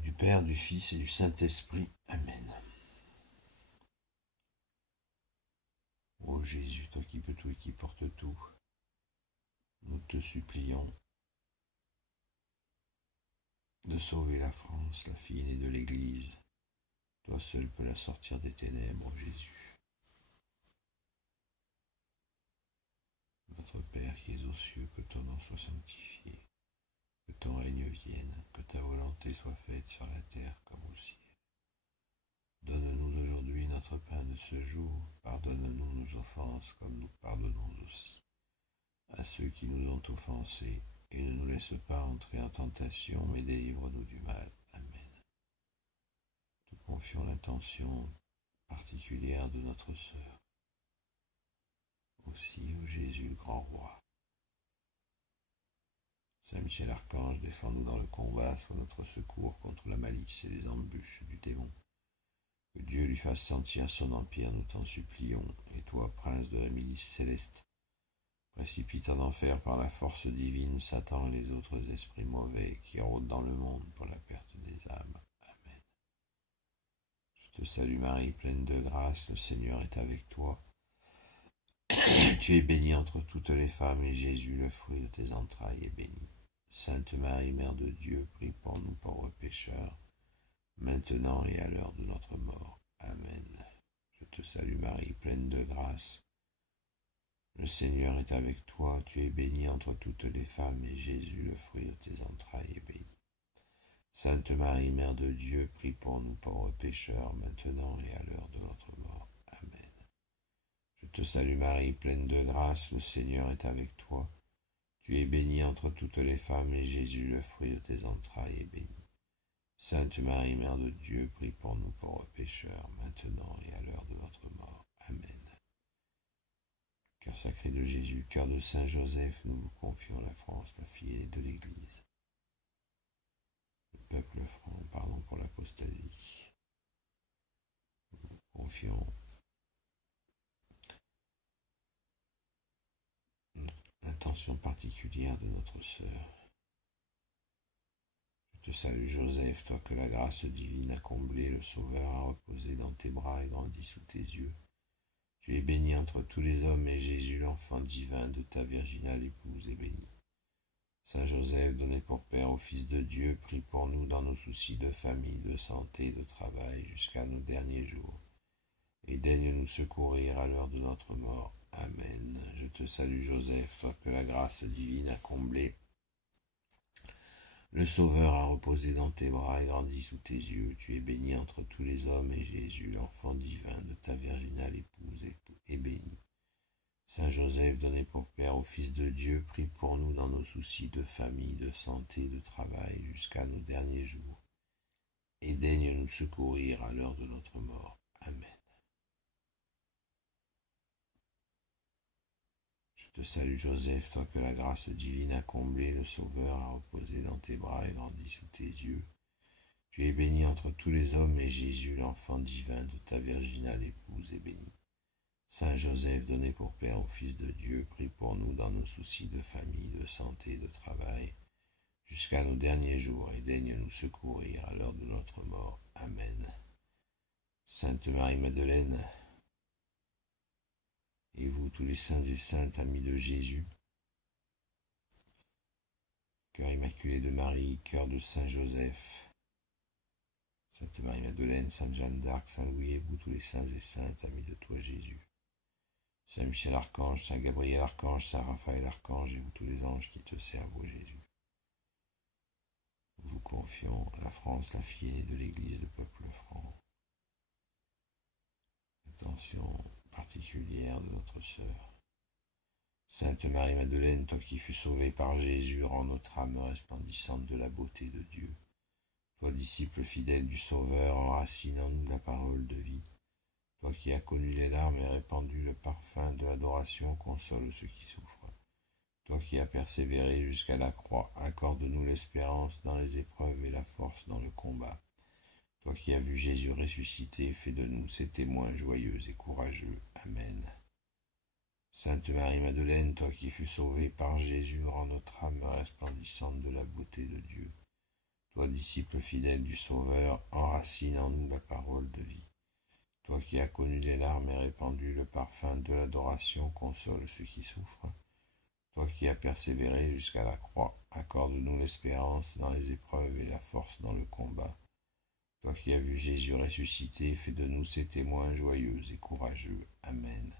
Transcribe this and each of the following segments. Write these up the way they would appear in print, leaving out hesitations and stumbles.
du Père, du Fils et du Saint-Esprit. Amen. Ô Jésus, toi qui peux tout et qui portes tout, nous te supplions de sauver la France, la fille aînée de l'Église. Toi seul peux la sortir des ténèbres, Jésus. Notre Père qui es aux cieux, que ton nom soit sanctifié, que ton règne vienne, que ta volonté soit faite sur la terre comme au ciel. Donne-nous aujourd'hui notre pain de ce jour, pardonne-nous nos offenses comme nous pardonnons aussi à ceux qui nous ont offensés, et ne nous laisse pas entrer en tentation, mais délivre-nous du mal. Amen. Te confions l'intention particulière de notre sœur. Aussi, ô Jésus, le grand roi. Saint Michel Archange, défends-nous dans le combat, sois notre secours contre la malice et les embûches du démon. Que Dieu lui fasse sentir son empire, nous t'en supplions, et toi, prince de la milice céleste, précipite en enfer par la force divine Satan et les autres esprits mauvais qui rôdent dans le monde pour la perte des âmes. Amen. Je te salue Marie, pleine de grâce, le Seigneur est avec toi. Tu es bénie entre toutes les femmes, et Jésus, le fruit de tes entrailles, est béni. Sainte Marie, Mère de Dieu, prie pour nous pauvres pécheurs, maintenant et à l'heure de notre mort. Amen. Je te salue Marie, pleine de grâce. Le Seigneur est avec toi, tu es bénie entre toutes les femmes, et Jésus, le fruit de tes entrailles, est béni. Sainte Marie, Mère de Dieu, prie pour nous pauvres pécheurs, maintenant et à l'heure de notre mort. Amen. Je te salue Marie, pleine de grâce, le Seigneur est avec toi. Tu es bénie entre toutes les femmes, et Jésus, le fruit de tes entrailles, est béni. Sainte Marie, Mère de Dieu, prie pour nous pauvres pécheurs, maintenant et à l'heure de notre mort. Amen. Cœur sacré de Jésus, cœur de Saint Joseph, nous vous confions la France, la fille aînée de l'Église. Le peuple franc, pardon pour l'apostasie. Nous vous confions l'intention particulière de notre sœur. Je te salue Joseph, toi que la grâce divine a comblé, le Sauveur a reposé dans tes bras et grandi sous tes yeux. Tu es béni entre tous les hommes, et Jésus, l'enfant divin de ta virginale épouse, est béni. Saint Joseph, donné pour Père au Fils de Dieu, prie pour nous dans nos soucis de famille, de santé, de travail, jusqu'à nos derniers jours. Et daigne nous secourir à l'heure de notre mort. Amen. Je te salue Joseph, toi que la grâce divine a comblé. Le Sauveur a reposé dans tes bras et grandi sous tes yeux. Tu es béni entre tous les hommes, et Jésus, l'enfant divin de ta virginale épouse, est béni. Saint Joseph, donné pour Père au Fils de Dieu, prie pour nous dans nos soucis de famille, de santé, de travail, jusqu'à nos derniers jours. Et daigne nous secourir à l'heure de notre mort. Amen. Je te salue Joseph, toi que la grâce divine a comblé, le Sauveur a reposé dans tes bras et grandi sous tes yeux. Tu es béni entre tous les hommes, et Jésus, l'enfant divin de ta virginale épouse, est béni. Saint Joseph, donné pour Père au Fils de Dieu, prie pour nous dans nos soucis de famille, de santé, de travail, jusqu'à nos derniers jours, et daigne nous secourir à l'heure de notre mort. Amen. Sainte Marie-Madeleine, et vous, tous les saints et saintes, amis de Jésus, cœur immaculé de Marie, cœur de Saint Joseph, Sainte Marie-Madeleine, Sainte Jeanne d'Arc, Saint Louis, et vous, tous les saints et saintes, amis de toi, Jésus, Saint Michel Archange, Saint Gabriel Archange, Saint Raphaël Archange, et vous, tous les anges qui te servent, ô Jésus. Nous vous confions la France, la fille aînée de l'Église, le peuple franc. Attention particulière de notre sœur. Sainte Marie-Madeleine, toi qui fus sauvée par Jésus, rends notre âme resplendissante de la beauté de Dieu. Toi, disciple fidèle du Sauveur, enracine en nous la parole de vie. Toi qui as connu les larmes et répandu le parfum de l'adoration, console ceux qui souffrent. Toi qui as persévéré jusqu'à la croix, accorde-nous l'espérance dans les épreuves et la force dans le combat. Toi qui as vu Jésus ressuscité, fais de nous ses témoins joyeux et courageux. Amen. Sainte Marie-Madeleine, toi qui fus sauvée par Jésus, rends notre âme resplendissante de la beauté de Dieu. Toi, disciple fidèle du Sauveur, enracine en nous la parole de vie. Toi qui as connu les larmes et répandu le parfum de l'adoration, console ceux qui souffrent. Toi qui as persévéré jusqu'à la croix, accorde-nous l'espérance dans les épreuves et la force dans le combat. Toi qui as vu Jésus ressuscité, fais de nous ces témoins joyeux et courageux. Amen.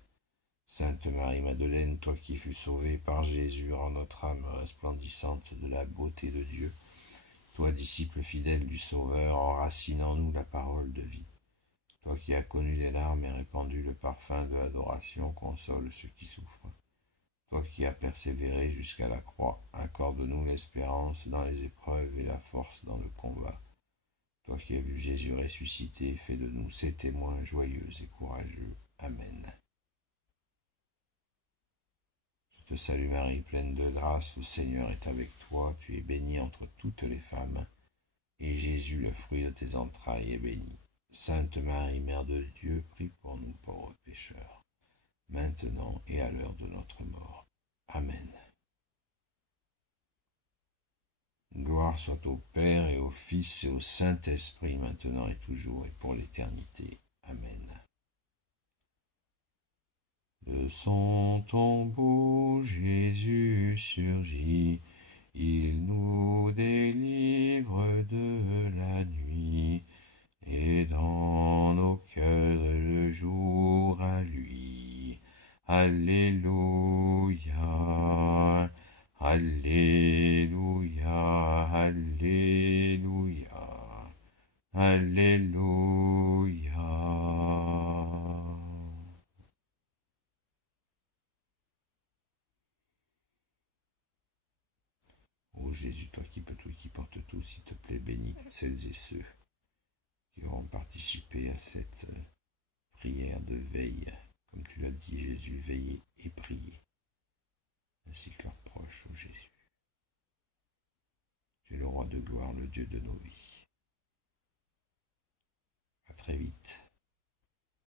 Sainte Marie-Madeleine, toi qui fus sauvée par Jésus, rends notre âme resplendissante de la beauté de Dieu. Toi, disciple fidèle du Sauveur, enracine en nous la parole de vie. Toi qui as connu les larmes et répandu le parfum de l'adoration, console ceux qui souffrent. Toi qui as persévéré jusqu'à la croix, accorde-nous l'espérance dans les épreuves et la force dans le combat. Toi qui as vu Jésus ressuscité, fais de nous ces témoins joyeux et courageux. Amen. Je te salue Marie, pleine de grâce, le Seigneur est avec toi, tu es bénie entre toutes les femmes, et Jésus, le fruit de tes entrailles, est béni. Sainte Marie, Mère de Dieu, prie pour nous pauvres pécheurs, maintenant et à l'heure de notre mort. Amen. Gloire soit au Père et au Fils et au Saint-Esprit, maintenant et toujours et pour l'éternité. Amen. De son tombeau, Jésus surgit, il nous délivre de la nuit, et dans nos cœurs le jour à lui. Alléluia, Alléluia, Alléluia, Alléluia. Ô Jésus, toi qui peux tout, qui porte tout, s'il te plaît, bénis toutes celles et ceux qui auront participé à cette prière de veille. Comme tu l'as dit, Jésus, veillez et priez, ainsi que leurs proches, ô Jésus. Tu es le roi de gloire, le Dieu de nos vies. À très vite.